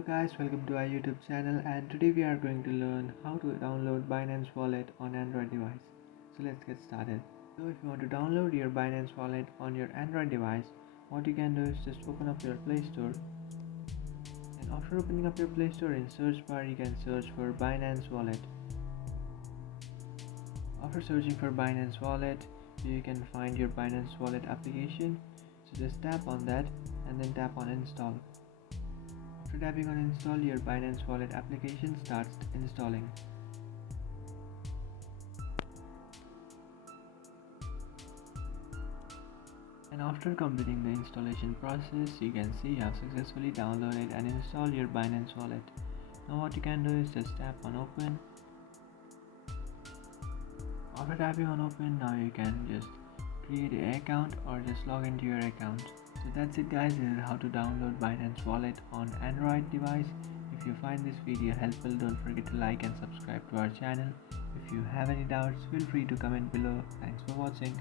Hello guys, welcome to our YouTube channel, and today we are going to learn how to download Binance Wallet on Android device. So let's get started. So if you want to download your Binance Wallet on your Android device, what you can do is just open up your Play Store, and after opening up your Play Store, in search bar you can search for Binance Wallet. After searching for Binance Wallet, you can find your Binance Wallet application. So just tap on that and then tap on install. After tapping on install, your Binance Wallet application starts installing. And after completing the installation process, you can see you have successfully downloaded and installed your Binance Wallet. Now what you can do is just tap on open. After tapping on open, now you can just create an account or just log into your account. So that's it guys, this is how to download Binance Wallet on Android device. If you find this video helpful, don't forget to like and subscribe to our channel. If you have any doubts, feel free to comment below. Thanks for watching.